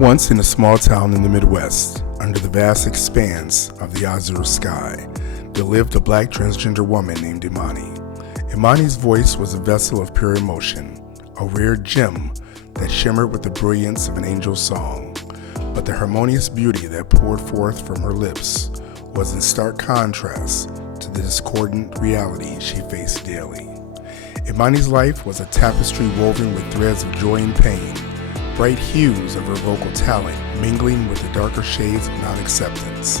Once in a small town in the Midwest, under the vast expanse of the azure sky, there lived a black transgender woman named Imani. Imani's voice was a vessel of pure emotion, a rare gem that shimmered with the brilliance of an angel's song. But the harmonious beauty that poured forth from her lips was in stark contrast to the discordant reality she faced daily. Imani's life was a tapestry woven with threads of joy and pain, bright hues of her vocal talent mingling with the darker shades of non-acceptance.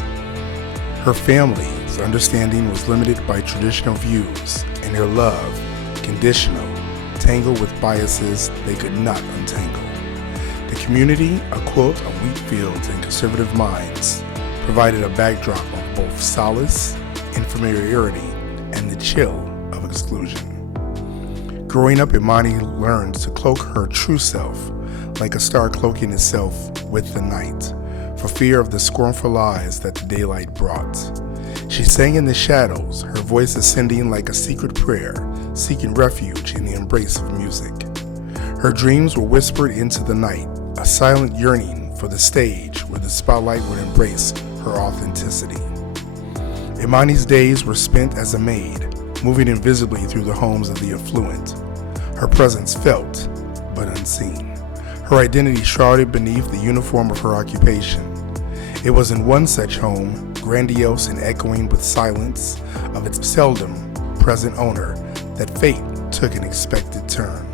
Her family's understanding was limited by traditional views, and their love, conditional, tangled with biases they could not untangle. The community, a quilt of wheat fields and conservative minds, provided a backdrop of both solace and familiarity and the chill of exclusion. Growing up, Imani learned to cloak her true self, like a star cloaking itself with the night, for fear of the scornful lies that the daylight brought. She sang in the shadows, her voice ascending like a secret prayer, seeking refuge in the embrace of music. Her dreams were whispered into the night, a silent yearning for the stage where the spotlight would embrace her authenticity. Imani's days were spent as a maid, moving invisibly through the homes of the affluent. Her presence felt, but unseen. Her identity shrouded beneath the uniform of her occupation. It was in one such home, grandiose and echoing with silence of its seldom present owner, that fate took an expected turn.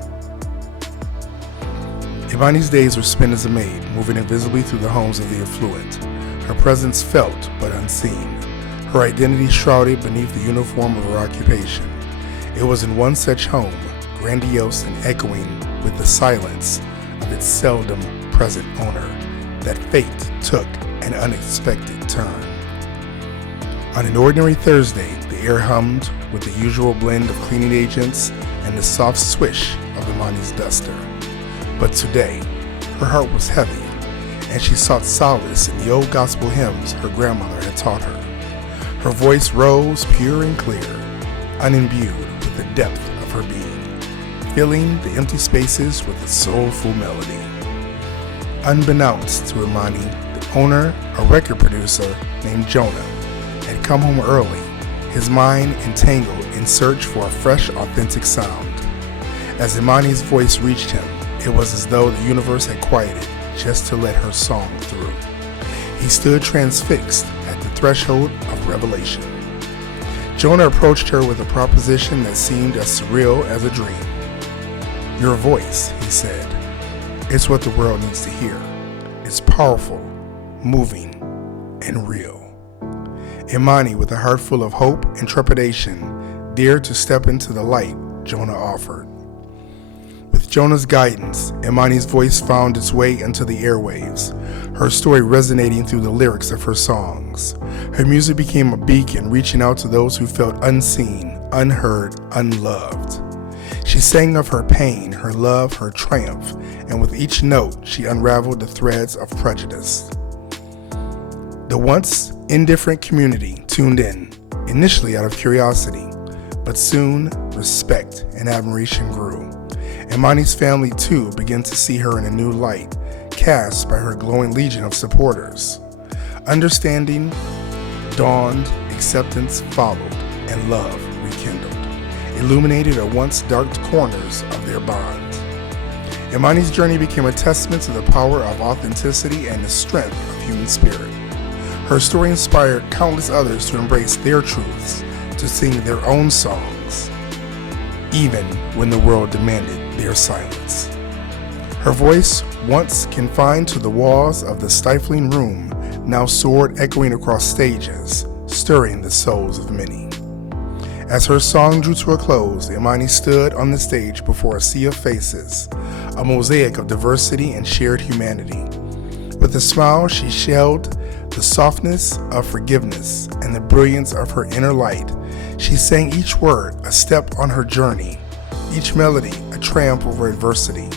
Imani's days were spent as a maid, moving invisibly through the homes of the affluent. Her presence felt, but unseen. Her identity shrouded beneath the uniform of her occupation. It was in one such home, grandiose and echoing with the silence of its seldom present owner, that fate took an unexpected turn. On an ordinary Thursday, the air hummed with the usual blend of cleaning agents and the soft swish of Imani's duster. But today, her heart was heavy, and she sought solace in the old gospel hymns her grandmother had taught her. Her voice rose pure and clear, unimbued with the depth of her being, filling the empty spaces with a soulful melody. Unbeknownst to Imani, the owner, a record producer named Jonah, had come home early, his mind entangled in search for a fresh, authentic sound. As Imani's voice reached him, it was as though the universe had quieted just to let her song through. He stood transfixed at the threshold of revelation. Jonah approached her with a proposition that seemed as surreal as a dream. "Your voice," he said, "it's what the world needs to hear. It's powerful, moving, and real." Imani, with a heart full of hope and trepidation, dared to step into the light Jonah offered. With Jonah's guidance, Imani's voice found its way into the airwaves, her story resonating through the lyrics of her songs. Her music became a beacon reaching out to those who felt unseen, unheard, unloved. She sang of her pain, her love, her triumph, and with each note, she unraveled the threads of prejudice. The once indifferent community tuned in, initially out of curiosity, but soon respect and admiration grew. Imani's family too began to see her in a new light, cast by her glowing legion of supporters. Understanding dawned, acceptance followed, and love rekindled, illuminated at once dark corners of their bond. Imani's journey became a testament to the power of authenticity and the strength of human spirit. Her story inspired countless others to embrace their truths, to sing their own songs, even when the world demanded their silence. Her voice, once confined to the walls of the stifling room, now soared echoing across stages, stirring the souls of many. As her song drew to a close, Imani stood on the stage before a sea of faces, a mosaic of diversity and shared humanity. With a smile, she shelled the softness of forgiveness and the brilliance of her inner light. She sang each word a step on her journey, each melody a triumph over adversity.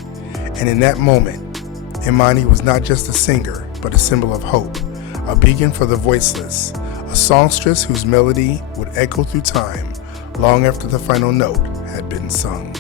And in that moment, Imani was not just a singer, but a symbol of hope, a beacon for the voiceless, a songstress whose melody would echo through time long after the final note had been sung.